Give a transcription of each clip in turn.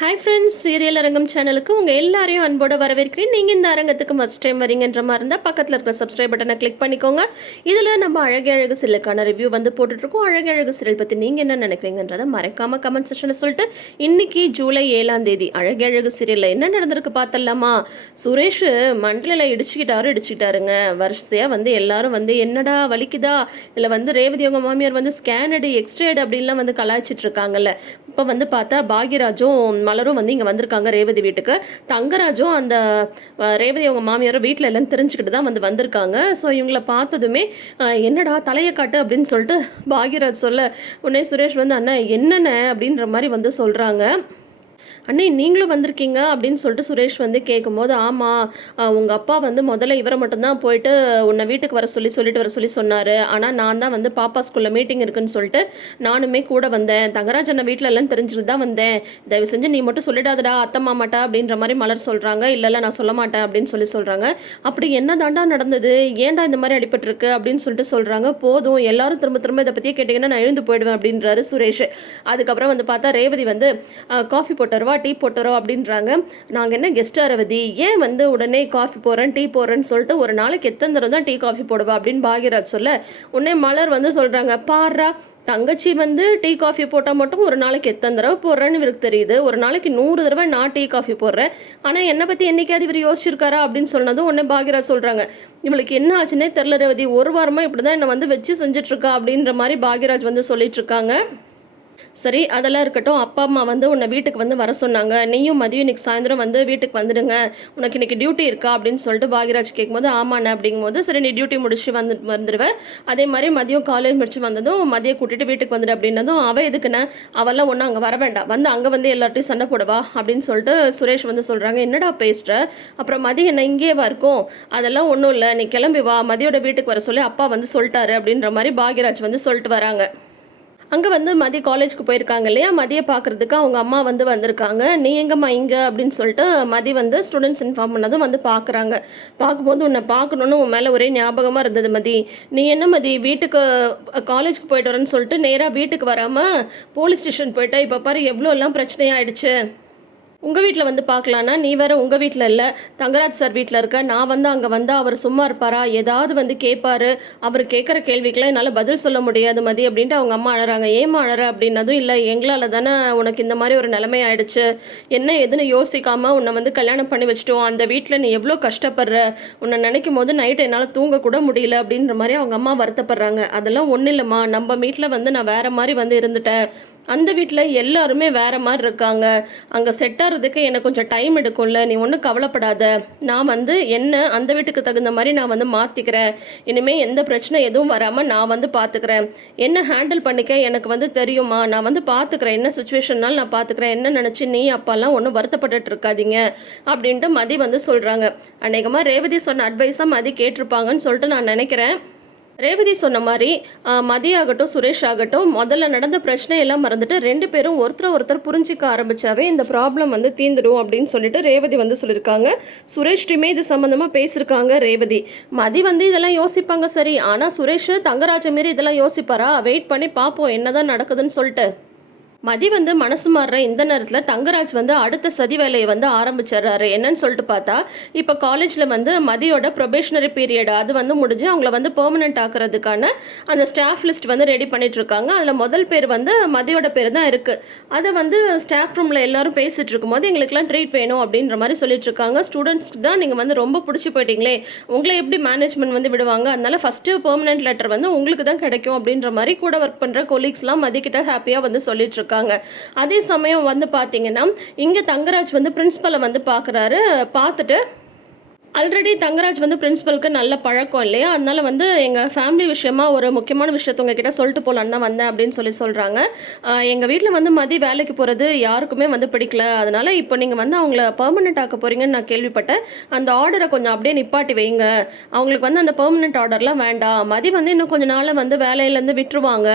Hi friends, serial அரங்கம் சேனலுக்கு உங்கள் எல்லாரையும் அன்போடு வரவேற்கிறேன். நீங்கள் இந்த அரங்கத்துக்கு ஃபஸ்ட் டைம் வரீங்கன்ற மாதிரி இருந்தால் பக்கத்தில் இருக்கிற சப்ஸ்கிரைப் பட்டனை கிளிக் பண்ணிக்கோங்க. இதில் நம்ம அழகே அழகு சீரியலுக்கான ரிவ்யூ வந்து போட்டுட்ருக்கோம். அழகே அழகு சீரியல் பற்றி நீங்கள் என்ன நினைக்கிறீங்கன்றதை மறக்காமல் கமெண்ட் செக்ஷனில் சொல்லிட்டு இன்னைக்கு ஜூலை 7ஆம் தேதி அழகே அழகு சீரியலில் என்ன நடந்திருக்கு பார்த்துடலாமா? சுரேஷ் மண்டலில் இடிச்சுக்கிட்டாருங்க. வரிசையாக வந்து எல்லாரும் வந்து என்னடா வலிக்குதா, இல்லை வந்து ரேவதி அவங்க மாமியார் வந்து ஸ்கேனடு எக்ஸ்ரேடு அப்படின்லாம் வந்து கலாய்ச்சிட்டு இருக்காங்கல்ல. இப்போ வந்து பார்த்தா பாக்யராஜும் மலரும் வந்து இங்கே வந்திருக்காங்க ரேவதி வீட்டுக்கு. தங்கராஜும் அந்த ரேவதி அவங்க மாமியாரும் வீட்டில் இல்லைன்னு தெரிஞ்சுக்கிட்டு தான் வந்திருக்காங்க. ஸோ இவங்களை பார்த்ததுமே என்னடா தலையை காட்டு அப்படின்னு சொல்லிட்டு பாக்யராஜ் சொல்ல உடனே சுரேஷ் வந்து அண்ணா என்னென்ன அப்படின்ற மாதிரி வந்து சொல்கிறாங்க. அண்ணே நீங்களும் வந்திருக்கீங்க அப்படின்னு சொல்லிட்டு சுரேஷ் வந்து கேட்கும்போது, ஆமாம் உங்கள் அப்பா வந்து முதல்ல இவரை மட்டும்தான் போயிட்டு உன்னை வீட்டுக்கு சொல்லிட்டு வர சொன்னார். ஆனால் நான் தான் வந்து பாப்பா ஸ்கூலில் மீட்டிங் இருக்குன்னு சொல்லிட்டு நானுமே கூட வந்தேன். தங்கராஜ் அண்ணன் வீட்டில் இல்லைன்னு தெரிஞ்சுட்டு தான் வந்தேன். தயவு செஞ்சு நீ மட்டும் சொல்லிடாதடா அத்தை மாமாட்டா அப்படின்ற மாதிரி மலர் சொல்கிறாங்க. இல்லை நான் சொல்ல மாட்டேன் அப்படின்னு சொல்கிறாங்க. அப்படி என்ன தாண்டா நடந்தது, ஏன்டா இந்த மாதிரி அடிபட்டிருக்கு அப்படின்னு சொல்லிட்டு சொல்கிறாங்க. போதும் எல்லாரும் திரும்ப இதை பற்றியே கேட்டிங்கன்னா நான் எழுந்து போயிடுவேன் அப்படின்றாரு சுரேஷ். அதுக்கப்புறம் வந்து பார்த்தா ரேவதி வந்து காஃபி போட்டுருவா டீ போட்டுறோம் அப்படின்றாங்க. நாங்கள் என்ன கெஸ்ட் ரேவதி, ஏன் வந்து உடனே காஃபி போடுறேன் டீ போடுறேன்னு சொல்லிட்டு ஒரு நாளைக்கு எத்தனை தடவை தான் டீ காஃபி போடுவா அப்படின்னு பாக்யராஜ் சொல்ல உடனே மலர் வந்து சொல்கிறாங்க, பாரா தங்கச்சி வந்து டீ காஃபி போட்டால் மட்டும் ஒரு நாளைக்கு எத்தனை தடவை போடுறேன்னு இவருக்கு தெரியுது. ஒரு நாளைக்கு 100 தடவை நான் டீ காஃபி போடுறேன். ஆனால் என்னை பற்றி என்னைக்காவது இவர் யோசிச்சிருக்காரா அப்படின்னு சொன்னதும் உடனே பாக்யராஜ் சொல்கிறாங்க, இவளுக்கு என்ன ஆச்சுன்னே தெரில ரேவதி, ஒரு வாரமாக இப்படி தான் என்னை வந்து வச்சு செஞ்சிட்ருக்கா அப்படின்ற மாதிரி பாக்யராஜ் வந்து சொல்லிட்டு இருக்காங்க. சரி அதெல்லாம் இருக்கட்டும், அப்பா அம்மா வந்து உன்னை வீட்டுக்கு வந்து வர சொன்னாங்க, நீயும் மதியம் இன்னைக்கு சாயந்தரம் வந்து வீட்டுக்கு வந்துடுங்க, உனக்கு இன்னைக்கு டியூட்டி இருக்கா அப்படின்னு சொல்லிட்டு பாக்யராஜ் கேட்கும்போது ஆமாண்ணே அப்படிங்கும்போது சரி நீ டியூட்டி முடிச்சு வந்துடுவேன். அதே மாதிரி மதியம் காலேஜ் முடிச்சு வந்ததும் மதியம் கூட்டிட்டு வீட்டுக்கு வந்துடு அப்படின்னதும் அவள் எதுக்குண்ணே, அவெல்லாம் ஒன்றும் அங்கே வர வேண்டாம், வந்து அங்கே வந்து எல்லார்ட்டையும் சண்டை போடுவா அப்படின்னு சொல்லிட்டு சுரேஷ் வந்து சொல்கிறாங்க. என்னடா பேசுகிற, அப்புறம் மதியம் என்ன இங்கேவா இருக்கும், அதெல்லாம் ஒன்றும் இல்லை நீ கிளம்பி வா, மதியோட வீட்டுக்கு வர சொல்லி அப்பா வந்து சொல்லிட்டாரு அப்படின்ற மாதிரி பாக்யராஜ் வந்து சொல்லிட்டு வராங்க. அங்கே வந்து மதிய காலேஜுக்கு போயிருக்காங்க இல்லையா, மதிய பார்க்குறதுக்கு அவங்க அம்மா வந்து வந்திருக்காங்க. நீ எங்கம்மா இங்கே அப்படின்னு சொல்லிட்டு மதி வந்து ஸ்டூடெண்ட்ஸ் இன்ஃபார்ம் பண்ணதும் வந்து பார்க்குறாங்க. பார்க்கும்போது உன்னை பார்க்கணுன்னு உன் மேலே ஒரே ஞாபகமாக இருந்தது மதி. நீ என்ன மதி வீட்டுக்கு காலேஜுக்கு போயிட்டு வரேன்னு சொல்லிட்டு நேராக வீட்டுக்கு வராமல் போலீஸ் ஸ்டேஷன் போயிட்டா, இப்போ பாரு எவ்வளோ எல்லாம் பிரச்சனையாயிடுச்சு. உங்கள் வீட்டில் வந்து பார்க்கலான்னா நீ வேறு உங்கள் வீட்டில் இல்லை, தங்கராஜ் சார் வீட்டில் இருக்க. நான் வந்து அங்கே வந்தால் அவர் சும்மா இருப்பாரா, ஏதாவது வந்து கேட்பாரு, அவர் கேட்குற கேள்விக்கெலாம் என்னால் பதில் சொல்ல முடியாது மதி அப்படின்ட்டு அவங்க அம்மா அழறாங்க. ஏமா அழற அப்படின்னதும், இல்லை எங்களால் தானே உனக்கு இந்த மாதிரி ஒரு நிலைமை ஆயிடுச்சு, என்ன எதுன்னு யோசிக்காமல் உன்னை வந்து கல்யாணம் பண்ணி வச்சுட்டோம், அந்த வீட்டில் நீ எவ்வளோ கஷ்டப்படுற, உன்னை நினைக்கும் போது நைட்டு என்னால் தூங்கக்கூட முடியல அப்படின்ற மாதிரி அவங்க அம்மா வருத்தப்படுறாங்க. அதெல்லாம் ஒன்றும் இல்லைம்மா, நம்ம வீட்டில் வந்து நான் வேறு மாதிரி வந்து இருந்துட்டேன், அந்த வீட்டில் எல்லாருமே வேறு மாதிரி இருக்காங்க, அங்கே செட் ஆகிறதுக்கு எனக்கு கொஞ்சம் டைம் எடுக்கும்ல, நீ ஒன்றும் கவலைப்படாத, நான் வந்து என்ன அந்த வீட்டுக்கு தகுந்த மாதிரி நான் வந்து மாற்றிக்கிறேன், இனிமேல் எந்த பிரச்சனை எதுவும் வராமல் நான் வந்து பார்த்துக்கிறேன், என்ன ஹேண்டில் பண்ணிக்க எனக்கு வந்து தெரியுமா, நான் வந்து பார்த்துக்கிறேன், என்ன சுச்சுவேஷன்னாலும் நான் பார்த்துக்கிறேன், என்ன நினச்சி நீ அப்பாலாம் ஒன்றும் வருத்தப்பட்டு இருக்காதீங்க அப்படின்ட்டு மதி வந்து சொல்கிறாங்க. அநேகமாக ரேவதி சொன்ன அட்வைஸாக மதி கேட்டிருப்பாங்கன்னு சொல்லிட்டு நான் நினைக்கிறேன். ரேவதி சொன்ன மாதிரி மதி ஆகட்டும் சுரேஷ் ஆகட்டும் முதல்ல நடந்த பிரச்சனையெல்லாம் மறந்துட்டு 2 பேரும் ஒருத்தர் புரிஞ்சிக்க ஆரம்பித்தாவே இந்த ப்ராப்ளம் வந்து தீந்துடும் அப்படின்னு சொல்லிட்டு ரேவதி வந்து சொல்லியிருக்காங்க. சுரேஷ்டையுமே இது சம்மந்தமாக பேசியிருக்காங்க ரேவதி. மதி வந்து இதெல்லாம் யோசிப்பாங்க சரி, ஆனால் சுரேஷ் தங்கராஜ மாரி இதெல்லாம் யோசிப்பாரா, வெயிட் பண்ணி பார்ப்போம் என்னதான் நடக்குதுன்னு சொல்லிட்டு. மதி வந்து மனசு மாறுற இந்த நேரத்தில் தங்கராஜ் வந்து அடுத்த சதி வேலையை வந்து ஆரம்பிச்சிடுறாரு. என்னன்னு சொல்லிட்டு பார்த்தா, இப்போ காலேஜில் வந்து மதியோட ப்ரொபேஷனரி பீரியட் அது வந்து முடிஞ்சு அவங்கள வந்து பெர்மனெண்ட் ஆக்குறதுக்கான அந்த ஸ்டாஃப் லிஸ்ட் வந்து ரெடி பண்ணிட்டு இருக்காங்க. அதில் முதல் பேர் வந்து மதியோட பேர் தான் இருக்குது. அதை வந்து ஸ்டாஃப் ரூமில் எல்லாரும் பேசிகிட்டு இருக்கும்போது எங்களுக்குலாம் ட்ரீட் வேணும் அப்படின்ற மாதிரி சொல்லிட்டு இருக்காங்க. ஸ்டூடெண்ட்ஸ்க்கு தான் நீங்கள் வந்து ரொம்ப பிடிச்சி போயிட்டீங்களே, உங்களை எப்படி மேனேஜ்மெண்ட் வந்து விடுவாங்க, அதனால ஃபஸ்ட்டு பெர்மனெண்ட் லெட்டர் வந்து உங்களுக்கு தான் கிடைக்கும் அப்படின்ற மாதிரி கூட ஒர்க் பண்ணுற கொலீக்ஸ்லாம் மதிக்கிட்ட ஹாப்பியாக வந்து சொல்லிட்டு இருக்காங்க. அதே சமயம் வந்து பார்த்தீங்கன்னா இங்கே தங்கராஜ் வந்து பிரின்சிபலை வந்து பார்க்குறாரு. பார்த்துட்டு ஆல்ரெடி தங்கராஜ் வந்து பிரின்சிபலுக்கு நல்ல பழக்கம் இல்லையா, அதனால வந்து எங்கள் ஃபேமிலி விஷயமா ஒரு முக்கியமான விஷயத்த உங்ககிட்ட சொல்லிட்டு போகலான்னு தான் வந்தேன் அப்படின்னு சொல்கிறாங்க. எங்கள் வீட்டில் வந்து மதி வேலைக்கு போகிறது யாருக்குமே வந்து பிடிக்கல, அதனால் இப்போ நீங்கள் வந்து அவங்கள பெர்மனெண்ட் ஆக்க போகிறீங்கன்னு நான் கேள்விப்பட்டேன். அந்த ஆர்டரை கொஞ்சம் அப்படியே நிப்பாட்டி வைங்க, அவங்களுக்கு வந்து அந்த பெர்மனெண்ட் ஆர்டர்லாம் வேண்டாம், மதி வந்து இன்னும் கொஞ்சம் நாளில் வந்து வேலையிலேருந்து விட்டுருவாங்க,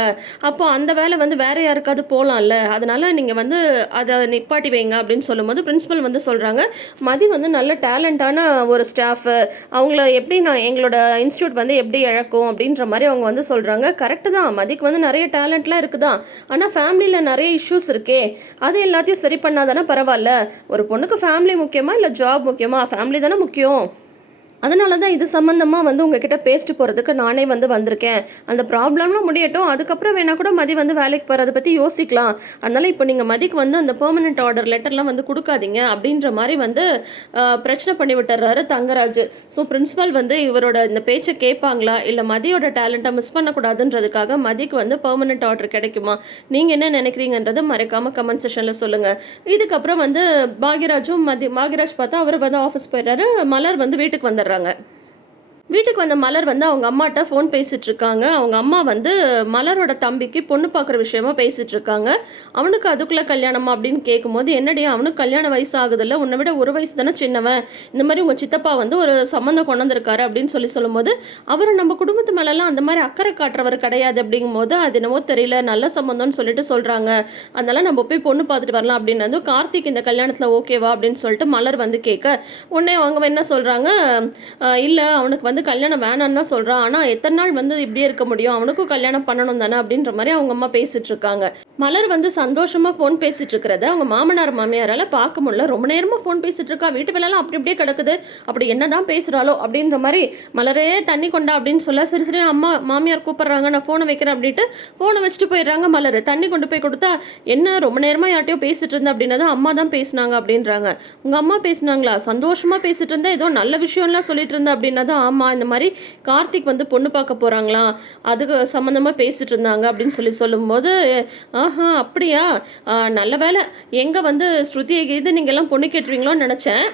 அப்போ அந்த வேலை வந்து வேறு யாருக்காவது போகலாம்ல, அதனால் நீங்கள் வந்து அதை நிப்பாட்டி வைங்க அப்படின்னு சொல்லும்போது பிரின்சிபல் வந்து சொல்கிறாங்க, மதி வந்து நல்ல டேலண்டான ஒரு ஒரு ஸ்டாஃபு அவங்கள எப்படி எங்களோட இன்ஸ்டியூட் வந்து எப்படி இழக்கும் அப்படின்ற மாதிரி அவங்க வந்து சொல்கிறாங்க. கரெக்டு தான், மதிக்கு வந்து நிறைய டேலண்ட்லாம் இருக்குதான். ஆனால் ஃபேமிலியில் நிறைய இஷ்யூஸ் இருக்கே, அது எல்லாத்தையும் சரி பண்ணாதானே பரவாயில்ல. ஒரு பொண்ணுக்கு ஃபேமிலி முக்கியமா இல்லை ஜாப் முக்கியமா? ஃபேமிலி தானே முக்கியம். அதனால தான் இது சம்மந்தமாக வந்து உங்ககிட்ட பேசிட்டு போகிறதுக்கு நானே வந்து வந்திருக்கேன். அந்த ப்ராப்ளம்லாம் முடியட்டும், அதுக்கப்புறம் வேணால் கூட மதி வந்து வேலைக்கு போகிறத பற்றி யோசிக்கலாம். அதனால் இப்போ நீங்கள் மதிக்கு வந்து அந்த பெர்மனெண்ட் ஆர்டர் லெட்டர்லாம் வந்து கொடுக்காதீங்க அப்படின்ற மாதிரி வந்து பிரச்சனை பண்ணி விட்டுறாரு தங்கராஜ். ஸோ பிரின்ஸிபல் வந்து இவரோட இந்த பேச்சை கேட்பாங்களா, இல்லை மதியோட டேலண்ட்டை மிஸ் பண்ணக்கூடாதுன்றதுக்காக மதிக்கு வந்து பெர்மனெண்ட் ஆர்டர் கிடைக்குமா? நீங்கள் என்ன நினைக்கிறீங்கன்றது மறக்காமல் கமெண்ட் செஷனில் சொல்லுங்கள். இதுக்கப்புறம் வந்து பாக்யராஜ் பார்த்தா அவர் வந்து ஆஃபீஸ் போயிடுறாரு. மலர் வந்து வீட்டுக்கு வந்துடுறாங்க. வீட்டுக்கு வந்த மலர் வந்து அவங்க அம்மாட்ட ஃபோன் பேசிகிட்டு இருக்காங்க. அவங்க அம்மா வந்து மலரோட தம்பிக்கு பொண்ணு பார்க்குற விஷயமா பேசிகிட்டு இருக்காங்க. அவனுக்கு அதுக்குள்ளே கல்யாணமா அப்படின்னு கேட்கும்போது, என்னடி அவனுக்கு கல்யாண வயசு ஆகுதில்ல, உன்னை விட ஒரு வயசு தானே சின்னவன், இந்த மாதிரி உங்கள் சித்தப்பா வந்து ஒரு சம்மந்தம் கொண்டு வந்திருக்காரு அப்படின்னு சொல்லும்போது, அவர் நம்ம குடும்பத்து மேலெல்லாம் அந்த மாதிரி அக்கறை காட்டுறவர் கிடையாது அப்படிங்கும்போது, அது என்னவோ தெரியல நல்ல சம்மந்தம்னு சொல்லிட்டு சொல்கிறாங்க. அதனால் நம்ம போய் பொண்ணு பார்த்துட்டு வரலாம் அப்படின்னு வந்து, கார்த்திக் இந்த கல்யாணத்தில் ஓகேவா அப்படின்னு சொல்லிட்டு மலர் வந்து கேட்க, உடனே அவங்க என்ன சொல்கிறாங்க, இல்லை அவனுக்கு வந்து கல்யாணம் வேணான்னு தான் சொல்கிறான், ஆனால் எத்தனை நாள் வந்து இப்படியே இருக்க முடியும், அவனுக்கும் கல்யாணம் பண்ணணும் தானே அப்படின்ற மாதிரி அவங்க அம்மா பேசிட்டு இருக்காங்க. மலர் வந்து சந்தோஷமாக ஃபோன் பேசிட்டு இருக்கிறத அவங்க மாமனார் மாமியாரால் பார்க்க முடியல. ரொம்ப நேரமாக ஃபோன் பேசிட்டு இருக்கா, வீட்டு வேலைலாம் அப்படி இப்படியே கிடக்குது, அப்படி என்ன தான் பேசுகிறாளோ அப்படின்ற மாதிரி. மலரே தண்ணி கொண்டா அப்படின்னு சொல்ல, சரி சரி அம்மா மாமியார் கூப்பிட்றாங்க நான் ஃபோனை வைக்கிறேன் அப்படின்ட்டு ஃபோனை வச்சுட்டு போயிடுறாங்க. மலர் தண்ணி கொண்டு போய் கொடுத்தா, என்ன ரொம்ப நேரமாக யார்ட்டையோ பேசிட்டு இருந்தேன் அப்படின்னா அம்மா தான் பேசினாங்க அப்படின்றாங்க. உங்கள் அம்மா பேசினாங்களா? சந்தோஷமாக பேசிட்டு இருந்தேன், ஏதோ நல்ல விஷயம்லாம் சொல்லிட்டு இருந்தேன் அப்படின்னா தான், ஆமாம் இந்த மாதிரி கார்த்திக் வந்து பொண்ணு பார்க்க போகிறாங்களாம், அதுக்கு சம்மந்தமாக பேசிட்டு இருந்தாங்க அப்படின்னு சொல்லும்போது, ஆஹா அப்படியா, நல்ல வேலை எங்கே வந்து ஸ்ருதியை இது நீங்கள்லாம் பொண்ணு கேட்டுருவீங்களோன்னு நினச்சேன்.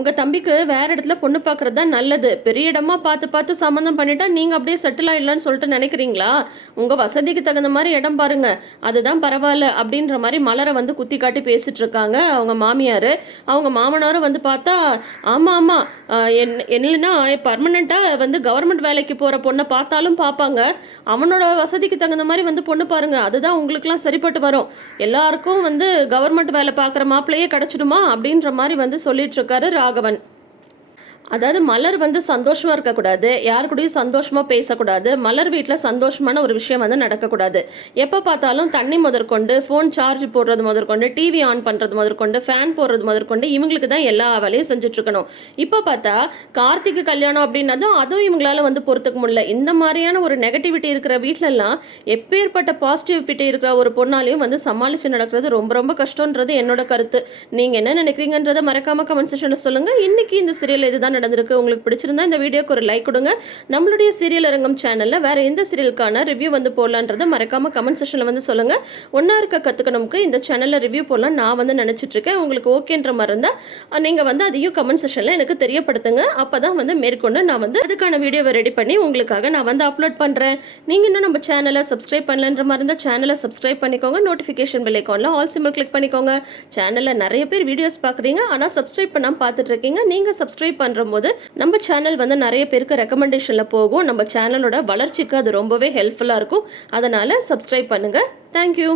உங்கள் தம்பிக்கு வேறு இடத்துல பொண்ணு பார்க்குறது தான் நல்லது. பெரிய இடமா பார்த்து சம்மந்தம் பண்ணிட்டா நீங்கள் அப்படியே செட்டில் ஆகிடலான்னு சொல்லிட்டு நினைக்கிறீங்களா? உங்கள் வசதிக்கு தகுந்த மாதிரி இடம் பாருங்கள், அதுதான் பரவாயில்ல அப்படின்ற மாதிரி மலரை வந்து குத்தி காட்டி பேசிகிட்டு இருக்காங்க அவங்க மாமியார். அவங்க மாமனாரும் வந்து பார்த்தா, ஆமாம் என்னன்னா பர்மனெண்ட்டாக வந்து கவர்மெண்ட் வேலைக்கு போகிற பொண்ணை பார்த்தாலும் பார்ப்பாங்க, அவனோட வசதிக்கு தகுந்த மாதிரி வந்து பொண்ணு பாருங்கள், அதுதான் உங்களுக்குலாம் சரிப்பட்டு வரும், எல்லாருக்கும் வந்து கவர்மெண்ட் வேலை பார்க்குற மாப்பிள்ளையே கிடச்சிடுமா அப்படின்ற மாதிரி வந்து சொல்லிட்டு இருக்காரு ராகவன். அதாவது மலர் வந்து சந்தோஷமாக இருக்கக்கூடாது, யார் கூடயும் சந்தோஷமாக பேசக்கூடாது, மலர் வீட்டில் சந்தோஷமான ஒரு விஷயம் வந்து நடக்கக்கூடாது. எப்போ பார்த்தாலும் தண்ணி முதற்கொண்டு, ஃபோன் சார்ஜ் போடுறது முதற்கொண்டு, டிவி ஆன் பண்ணுறது முதற்கொண்டு, ஃபேன் போடுறது முதற்கொண்டு இவங்களுக்கு தான் எல்லா வேலையும் செஞ்சுட்ருக்கணும். இப்போ பார்த்தா கார்த்திக்கு கல்யாணம் அப்படின்னதும் அதுவும் இவங்களால வந்து பொறுத்துக்க முடியல. இந்த மாதிரியான ஒரு நெகட்டிவிட்டி இருக்கிற வீட்டிலலாம் எப்பேற்பட்ட பாசிட்டிவிட்டி இருக்கிற ஒரு பொண்ணாலையும் வந்து சமாளித்து நடக்கிறது ரொம்ப ரொம்ப கஷ்டன்றது என்னோட கருத்து. நீங்கள் என்ன நினைக்கிறீங்கன்றதை மறக்காமல் கமெண்ட் செக்ஷனில் சொல்லுங்கள். இன்றைக்கி இந்த சீரியல் இதுதான் நடந்திருக்கு. உங்களுக்கு பிடிச்சிருந்தா இந்த வீடியோக்கு ஒரு லைக் கொடுங்க. நம்மளுடைய சீரியல் அரங்கம் சேனல்ல வேற எந்த சீரியலுக்கான ரிவ்யூ வந்து போடலான்றதை மறக்காம கமெண்ட் செக்ஷன்ல வந்து சொல்லுங்க. ஒன்னா இருக்க கத்துக்கணும்க்கு இந்த சேனல்ல ரிவ்யூ போடலாம் நான் வந்து நினைச்சிட்டு இருக்கேன். உங்களுக்கு ஓகேன்ற மாதிரி இருந்தா நீங்க வந்து அதையும் கமெண்ட் செக்ஷன்ல எனக்கு தெரியப்படுத்துங்க. அப்பதான் வந்து மேற்கொண்டு நான் வந்து அதுக்கான வீடியோவை ரெடி பண்ணி உங்களுக்காக நான் வந்து அப்லோட் பண்றேன். நீங்க இன்னும் நம்ம சேனலை சப்ஸ்கிரைப் பண்ணலன்ற மாதிரி இருந்தா சேனலை சப்ஸ்கிரைப் பண்ணிக்கோங்க. நோட்டிஃபிகேஷன் பெல் ஐகான்ல ஆல் சிம்பிள் கிளிக் பண்ணிக்கோங்க. சேனல்ல நிறைய பேர் வீடியோஸ் பார்க்குறீங்க, ஆனால் சப்ஸ்கிரைப் பண்ணாமல் பார்த்துட்டு இருக்கீங்க. நீங்க சப்ஸ்கிரைப் பண்ற போது நம்ம சேனல் வந்து நிறைய பேருக்கு ரெக்கமெண்டேஷன்ல போகும். நம்ம சேனலோட வளர்ச்சிக்கு அது ரொம்பவே ஹெல்ப்ஃபுல்லா இருக்கும். அதனால சப்ஸ்கிரைப் பண்ணுங்க. தேங்க்யூ.